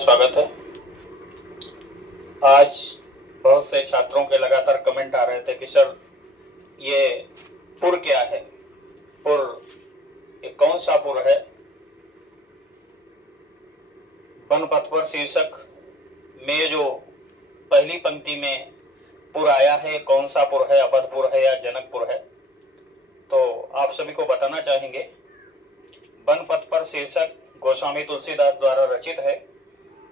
स्वागत है। आज बहुत से छात्रों के लगातार कमेंट आ रहे थे कि सर ये पुर क्या है, पुर ये कौन सा पुर है। वन पथ पर शीर्षक में जो पहली पंक्ति में पुर आया है, कौन सा पुर है, अवधपुर है या जनकपुर है, तो आप सभी को बताना चाहेंगे। वन पथ पर शीर्षक गोस्वामी तुलसीदास द्वारा रचित है।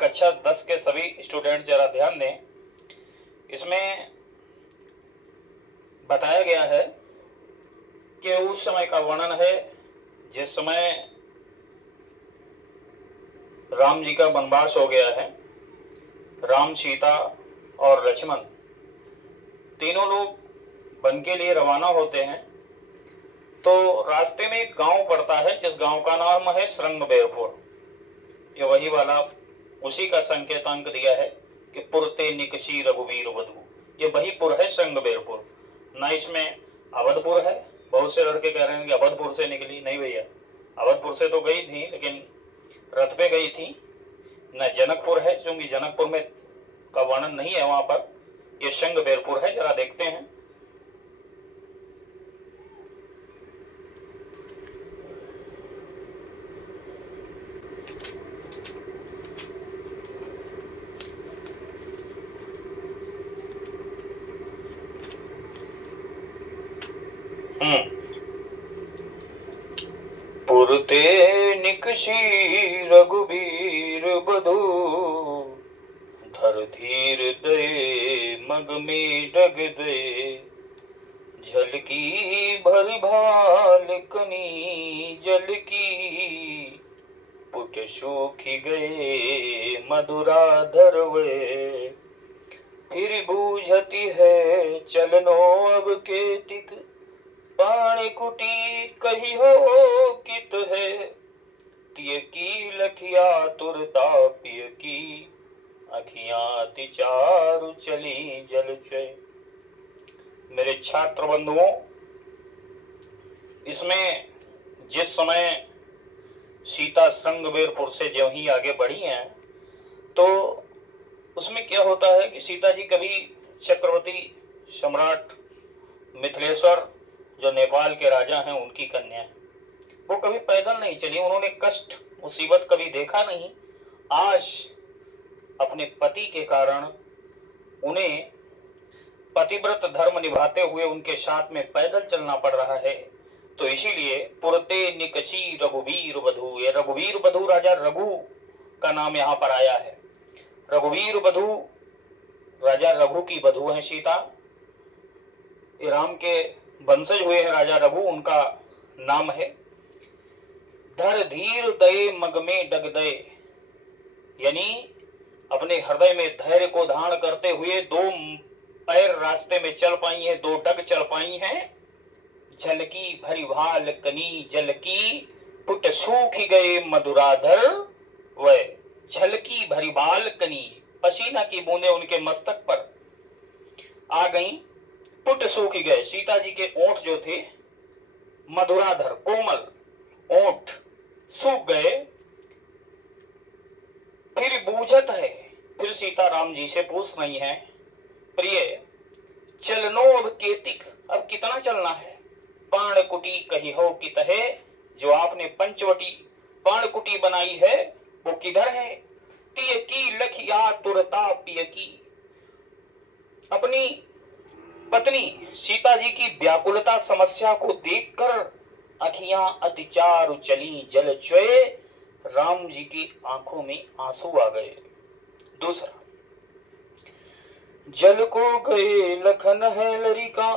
कक्षा 10 के सभी स्टूडेंट जरा ध्यान दें। इसमें बताया गया है कि उस समय का वर्णन है जिस समय राम जी का वनवास हो गया है। राम, सीता और लक्ष्मण तीनों लोग वन के लिए रवाना होते हैं। तो रास्ते में एक गांव पड़ता है जिस गांव का नाम है श्रृंगबेरपुर। ये वही वाला, उसी का संकेतांक दिया है कि पुरते निकशी रघुवीर वधु। ये वही पुर है श्रृंगबेरपुर, ना इसमें अवधपुर है। बहुत से लड़के कह रहे हैं कि अवधपुर से निकली। नहीं भैया, अवधपुर से तो गई थी लेकिन रथ पे गई थी। न जनकपुर है, क्योंकि जनकपुर में का वर्णन नहीं है वहां पर। ये श्रृंगबेरपुर है, जरा देखते हैं। पुरते निकशी रघुवीर बधू, धर धीर दे मग में डग दे, झलकी भर भाल कनी जल की, पुट सूखी गए मधुराधर वे, फिर बूझती है चलनो अब के तिक, पाणी कुटी कही हो कित है, तिय की लखिया तुरता पिय की, अखियां तिचारु चली जल चय। मेरे छात्र बंधुओं, इसमें जिस समय सीता श्रृंगबेरपुर से ज्यों ही आगे बढ़ी हैं, तो उसमें क्या होता है कि सीता जी कभी चक्रवर्ती सम्राट मिथिलेश्वर जो नेपाल के राजा हैं उनकी कन्या है, वो कभी पैदल नहीं चली। उन्होंने कष्ट मुसीबत कभी देखा नहीं। आज अपने पति के कारण उन्हें पतिव्रत धर्म निभाते हुए उनके साथ में पैदल चलना पड़ रहा है। तो इसीलिए पुरते निकशी रघुवीर वधू, ये रघुवीर वधू राजा रघु का नाम यहाँ पर आया है। रघुवीर वधू राजा रघु की वधू है सीता। ये राम के वंशज हुए हैं राजा रघु, उनका नाम है। धर धीर दये मग में डग दये, यानी अपने हृदय में धैर्य को धारण करते हुए दो पैर रास्ते में चल पाई हैं, दो डग चल पाई हैं। झलकी भरी भाल कनी जल की, पुट सूख गए मधुराधर वह, झलकी भरी बाल कनी, पसीना की बूंदें उनके मस्तक पर आ गईं। पुट सूख गए, सीता जी के ओंठ जो थे मधुराधर कोमल ओंठ सूख गए। फिर बूझत है, फिर सीता राम जी से पूछ रही है, प्रिय चलनो अब केतिक, अब कितना चलना है। पाणकुटी कही हो कित है, जो आपने पंचवटी पाणकुटी बनाई है वो किधर है। तिय की लखिया तुरता पिय की, अपनी पत्नी सीता जी की व्याकुलता समस्या को देखकर अखियां अतिचारु चली जल चये, राम जी की आंखों में आंसू आ गए। दूसरा, जल को गए लखन है लरिका,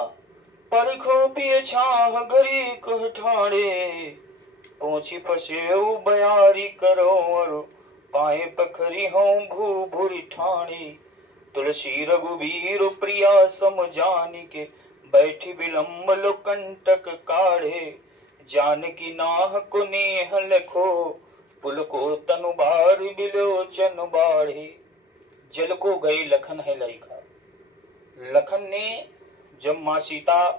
परखो पिय छाह गरी कह ठाणे, पहुंची पसेऊ बयारी करो और पाए पखरी हों भू भूरी ठाणी, तुलसी रघुवीर प्रिया सम जानी के, बैठी विलंब लो कंटक काढ़े, जानकी नाह को नेह लखो, पुल को तनु बार बिलोचन बाढ़े। जल को गई लखन है लरिका, लखन ने जब मां सीता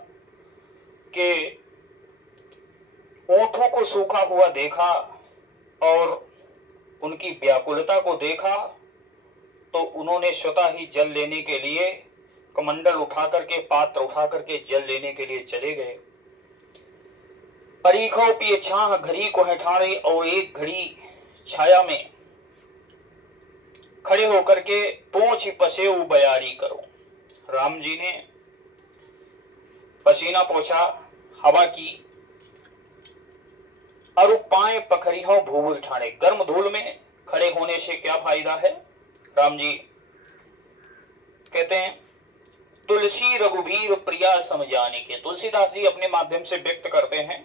के ओठों को सूखा हुआ देखा और उनकी व्याकुलता को देखा तो उन्होंने स्वतः ही जल लेने के लिए कमंडल उठा करके, पात्र उठा करके जल लेने के लिए चले गए। परीखो पिए छाह घड़ी को हैठाड़े, और एक घड़ी छाया में खड़े होकर के पोंछ पसेऊ बयारी करो। राम जी ने पसीना पोछा, हवा की, और पाए पखरी हो भूभुर ठाणे। गर्म धूल में खड़े होने से क्या फायदा है? राम जी कहते हैं तुलसी रघुवीर प्रिया समझाने के। तुलसीदास जी अपने माध्यम से व्यक्त करते हैं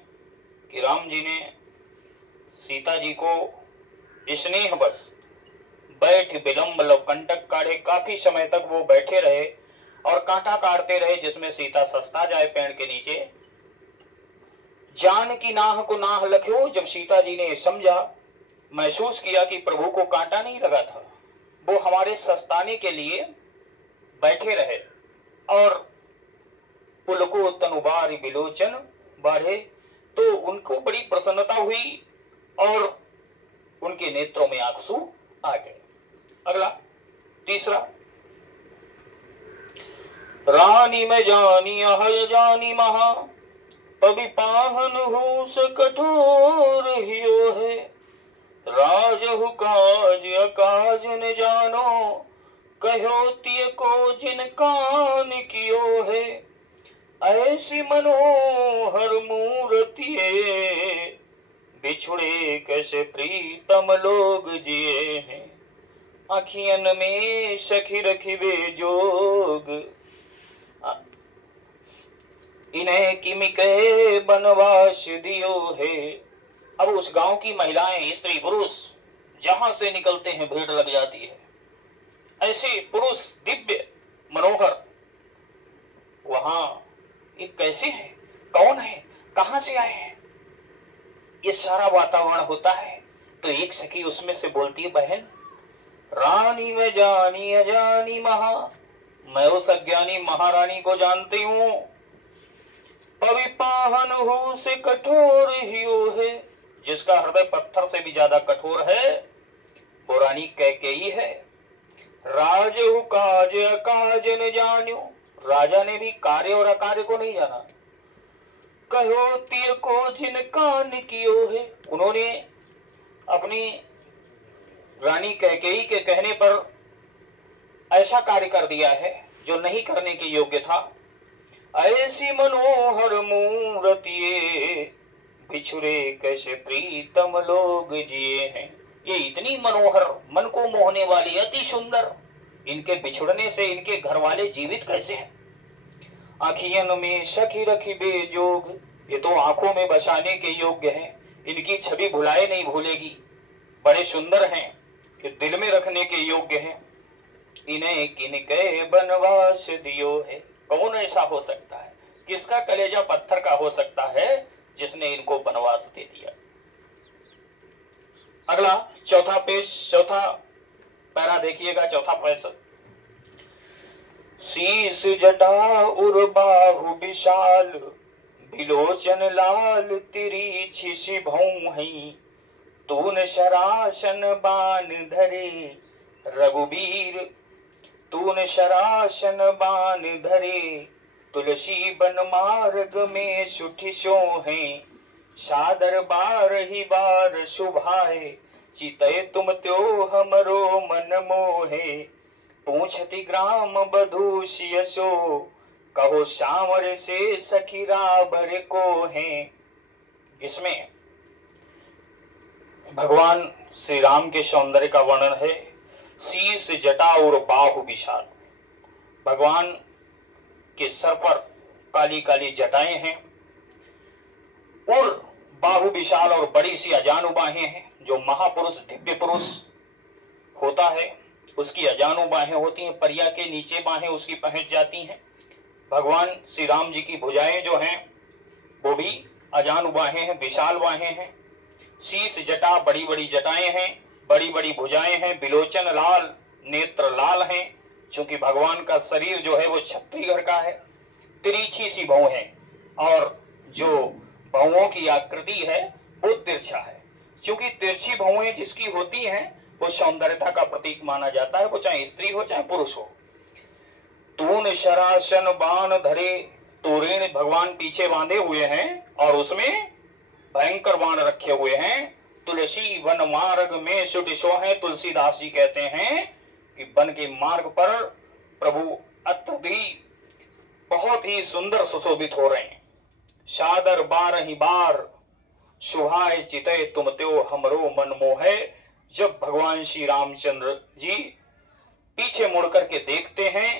कि राम जी ने सीता जी को स्नेह बस बैठ विलंब लव कंटक काढ़े। काफी समय तक वो बैठे रहे और कांटा काटते रहे जिसमें सीता सस्ता जाए पेड़ के नीचे। जान की नाह को नाह लख्यो। जब सीता जी ने समझा, महसूस किया कि प्रभु को कांटा नहीं लगा था, वो हमारे सस्ताने के लिए बैठे रहे, और पुलको तनुबार बिलोचन बाढ़े, तो उनको बड़ी प्रसन्नता हुई और उनके नेत्रों में आंसू आ गए। अगला तीसरा, रानी में जानी अहय जानी महा, पविपाहन हूस कठोर हियो है। राजहु काज अकाज न जानो, कहो तिय को जिन कान कियो है। ऐसी मनोहर मूर्तिये, बिछुड़े कैसे प्रीतम लोग जिए हैं। आखियन में सखी रखिबे जोग, इन्हें किमि कहे बनवास दियो है। अब उस गांव की महिलाएं, स्त्री पुरुष जहां से निकलते हैं भीड़ लग जाती है। ऐसे पुरुष दिव्य मनोहर वहां ये कैसे है, कौन है, कहां से आए हैं, ये सारा वातावरण होता है। तो एक सखी उसमें से बोलती है, बहन रानी में जानी अजानी महा, मैं उस अज्ञानी महारानी को जानती हूं। पविपाहन हो से कठोर ही है, जिसका हृदय पत्थर से भी ज्यादा कठोर है, वो रानी कैकेयी है। राजहु काज अकाज न जान्यो, राजा ने भी कार्य और अकार्य को नहीं जाना। कहो तिय को जिन कान कियो है, उन्होंने अपनी रानी कैकेयी के कहने पर ऐसा कार्य कर दिया है जो नहीं करने के योग्य था। ऐसी मनोहर मूर्तिये, बिछुड़े कैसे प्रीतम लोग जिए हैं। ये इतनी मनोहर, मन को मोहने वाली, अति सुंदर, इनके बिछुड़ने से इनके घर वाले जीवित कैसे हैं। आखियन में सखी रखी बेजोग, ये तो आंखों में बसाने के योग्य हैं, इनकी छवि भुलाए नहीं भूलेगी। बड़े सुंदर हैं, ये दिल में रखने के योग्य हैं। इन्हें किनके बनवास दियो है। कौन ऐसा हो सकता है, किसका कलेजा पत्थर का हो सकता है जिसने इनको बनवास दे दिया। अगला चौथा पेज, चौथा पैरा देखिएगा, चौथा पैसा। शीश जटा उर बाहु विशाल, बिलोचन लाल तिरछी शिभौ हई। तून शरासन बान धरे रघुबीर, तून शरासन बान धरे। तुलसी बन मार्ग में सुठी सो है, सादर बार ही बार शुभाए। चितय तुम त्यो हमरो मन मोहे, पूछती ग्राम बधू सियसो। कहो सांवर से सखी राबर को है। इसमें भगवान श्री राम के सौंदर्य का वर्णन है। शीश जटा और बाहु विशाल, भगवान के सर पर काली काली जटाएं हैं और बाहु विशाल और बड़ी सी अजानु बाहें हैं। जो महापुरुष, दिव्य पुरुष होता है उसकी अजानु बाहें होती हैं, परिया के नीचे बाहें उसकी पहुंच जाती हैं। भगवान श्री राम जी की भुजाएं जो हैं वो भी अजानु बाहें हैं, विशाल बाहें हैं। शीश जटा, बड़ी बड़ी जटाएं हैं, बड़ी बड़ी भुजाएं हैं। बिलोचन लाल, नेत्र लाल हैं, क्योंकि भगवान का शरीर जो है वो छत्तीगढ़ का है। तिरछी सी भौं है और जो भौंओं की आकृति है वो तिरछा है। क्योंकि तिरछी भौहें जिसकी होती हैं वो सौंदर्यता का प्रतीक माना जाता है, वो चाहे स्त्री हो चाहे पुरुष हो। तून शरासन बाण धरे, तोरेण भगवान पीछे बांधे हुए हैं और उसमें भयंकर बाण रखे हुए हैं। तुलसी वन मार्ग में सुटिशो है, तुलसीदास जी कहते हैं कि वन के मार्ग पर प्रभु अत्यधिक बहुत ही सुंदर सुशोभित हो रहे हैं। सादर बारही बार सुहाय चितय तुम त्यो हमरो मन मोहे। जब भगवान श्री रामचंद्र जी पीछे मुड़ करके देखते हैं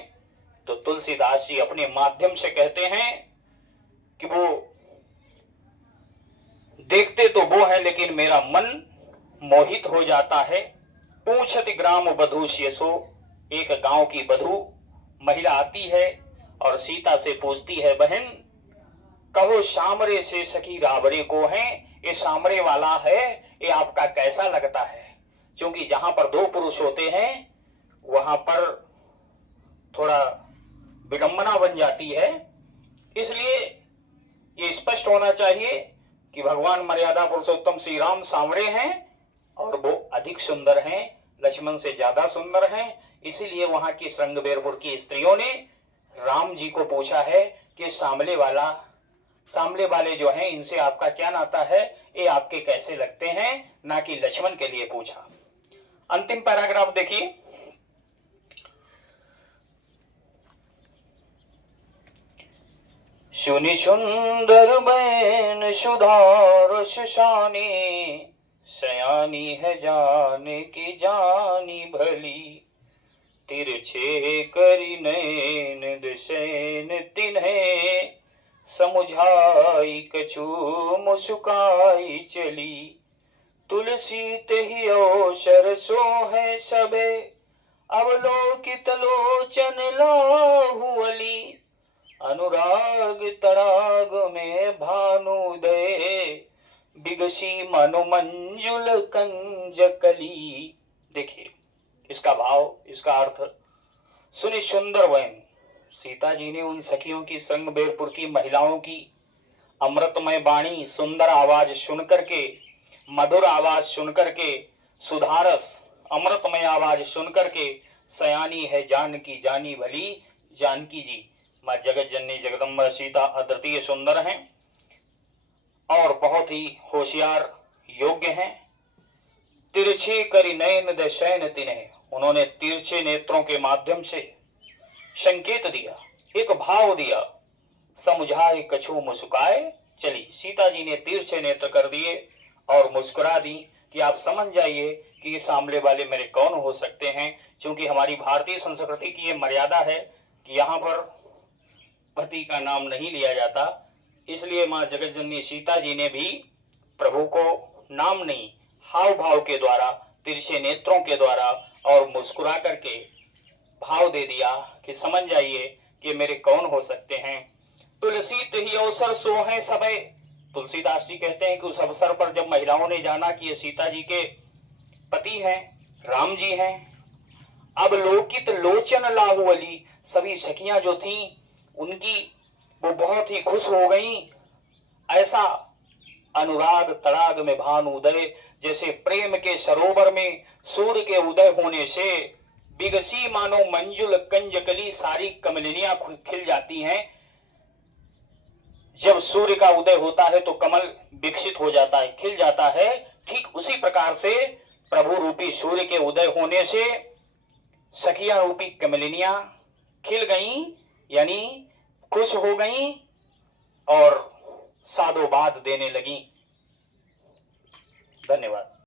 तो तुलसीदास जी अपने माध्यम से कहते हैं कि वो देखते तो वो है लेकिन मेरा मन मोहित हो जाता है। पूछति ग्राम बधूष यशो, एक गांव की बधू महिला आती है और सीता से पूछती है, बहन कहो सामरे से सखी रावरे को है, ये सामरे वाला है, ये आपका कैसा लगता है? क्योंकि जहां पर दो पुरुष होते हैं वहां पर थोड़ा विडंबना बन जाती है। इसलिए ये स्पष्ट होना चाहिए कि भगवान मर्यादा पुरुषोत्तम श्री राम सांवरे हैं और वो अधिक सुंदर हैं, लक्ष्मण से ज्यादा सुंदर हैं। इसीलिए वहां की श्रृंगबेरपुर की स्त्रियों ने राम जी को पूछा है कि सामले वाले जो हैं इनसे आपका क्या नाता है, ये आपके कैसे लगते हैं, ना कि लक्ष्मण के लिए पूछा। अंतिम पैराग्राफ देखिए, सुनि सुंदर बैन सुधार सुशानी, सयानी है जाने की जानी भली। तिरछे करी नैन दिशैन तिन्हें, समुझाई कछु मुस्काई चली। तुलसी तेहि अवसर सो है सबे, अवलोकित लोचन लाहुअली। अनुराग तड़ाग में भानुदय, बिगसी मनु मंजुल कंजकली। देखिए इसका भाव, इसका अर्थ, सुनि सुंदर वैन, सीता जी ने उन सखियों की श्रृंगबेरपुर की महिलाओं की अमृतमय वाणी, सुंदर आवाज सुनकर के, मधुर आवाज सुनकर के, सुधारस अमृतमय आवाज सुनकर के, सयानी है जानकी जानी भली। जानकी जी मां जगत जननी जगदम्बा सीता अद्वितीय सुंदर हैं और बहुत ही होशियार योग्य हैं। तिरछे करी नयन दशैन तिन्हें, उन्होंने तिरछे नेत्रों के माध्यम से संकेत दिया, एक भाव दिया। समुझाए कछु मुस्काए चली, सीता जी ने तिरछे नेत्र कर दिए और मुस्कुरा दी कि आप समझ जाइए कि ये सामने वाले मेरे कौन हो सकते हैं। क्योंकि हमारी भारतीय संस्कृति की ये मर्यादा है कि यहाँ पर पति का नाम नहीं लिया जाता, इसलिए मां जगत जननी सीता जी ने भी प्रभु को नाम नहीं, हाव भाव के द्वारा, तिरछे नेत्रों के द्वारा और मुस्कुरा करके भाव दे दिया कि समझ जाइए कि मेरे कौन हो सकते हैं। तुलसी तेहि अवसर सो है सबे, तुलसीदास जी कहते हैं कि उस अवसर पर जब महिलाओं ने जाना कि ये सीता जी के पति हैं, राम जी हैं, अब लोकित लोचन लाहुअली, सभी सखियां जो थीं उनकी वो बहुत ही खुश हो गईं। ऐसा अनुराग तड़ाग में भानु उदय, जैसे प्रेम के सरोवर में सूर्य के उदय होने से बिगसी मानो मंजुल कंजकली, सारी कमलिनियां खिल जाती हैं। जब सूर्य का उदय होता है तो कमल विकसित हो जाता है, खिल जाता है। ठीक उसी प्रकार से प्रभु रूपी सूर्य के उदय होने से सखिया रूपी कमलिनियां खिल गईं, यानी खुश हो गईं और सादोबाद देने लगी। धन्यवाद।